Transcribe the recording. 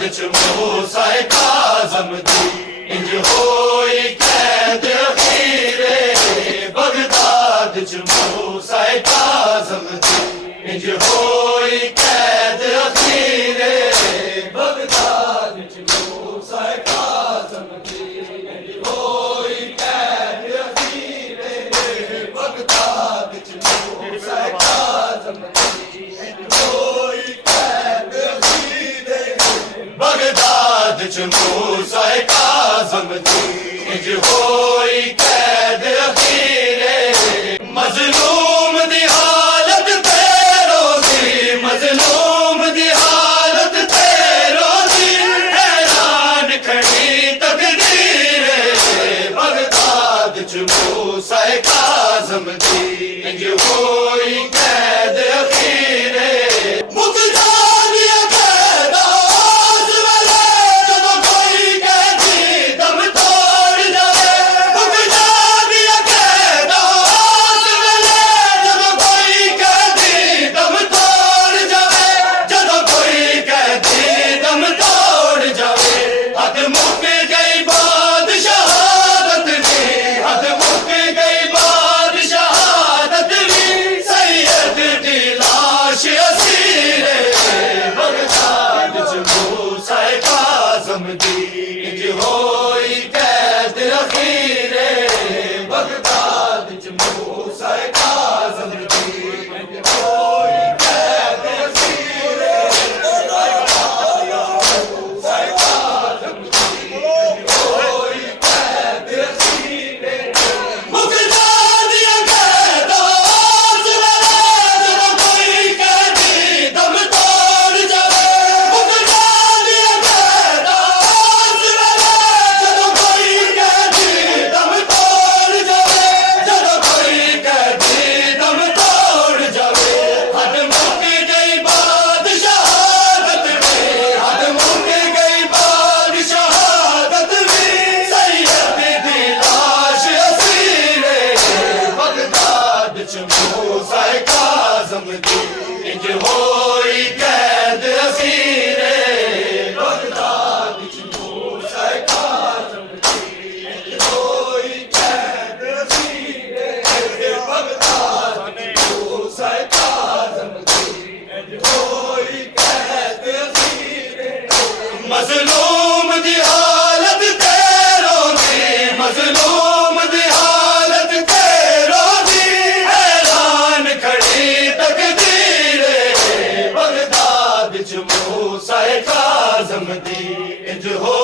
Baghdad च मूसा काज़म दी इंज होई कैद अखीरे बगदाद च मूसा काज़म दी इंज होई कैद अखीरे बगदाद च मूसा काज़म दी इंज होई कैद अखीरे बगदाद च मूसा काज़म दी इंज होई कैद अखीरे बगदाद च मूसा काज़म दी इंज होई कैद अखीरे मज़लूम दी हालत ते रोज़ी मज़लूम दी हालत ते रोज़ी हैरान खड़ी तकदीरे बगदाद च मूसा काज़म दी इंज होई कैद अखीरे मुक जानिया कैदा उस वेले जदों कोई कैदी दम तोड़ जावे मुक जानिया कैदा उस वेले जदों कोई कैदी दम तोड़ जावे जदों कोई कैदी दम तोड़ जावे हद मुक गई बादशाहत दी हद मुक गई बादशाहत दी सैयद दी लाश असीरे बगदाद च मूसा काज़म दी इंज होई कैद अखीरे बगदाद च मूसा काज़म दी इंज होई कैद अखीरे मूसा काज़म दी इंज होई कैद अखीरे मुक जानिया कैदा उस वेले जदों कोई कैदी दम तोड़ जावे मुक जानिया कैदा उस वेले जदों कोई कैदी दम तोड़ जावे जदों कोई कैदी दम तोड़ जावे हद मुक गई बादशाहत दी हद मुक गई बादशाहत दी सैयद दी लाश असीरे बगदाद च मूसा काज़म दी इंज होई कैद असीरे बगदाद च मूसा काज़म दी इंज होई कैद असीरे बगदाद च मूसा काज़म दी इंज होई कैद असीरे मज़लूम दी हालत ते रोज़ी मज़लूम दी हालत ते रोज़ी हैरान खड़ी तकदीरे बगदाद च मूसा काज़म दी इंज हो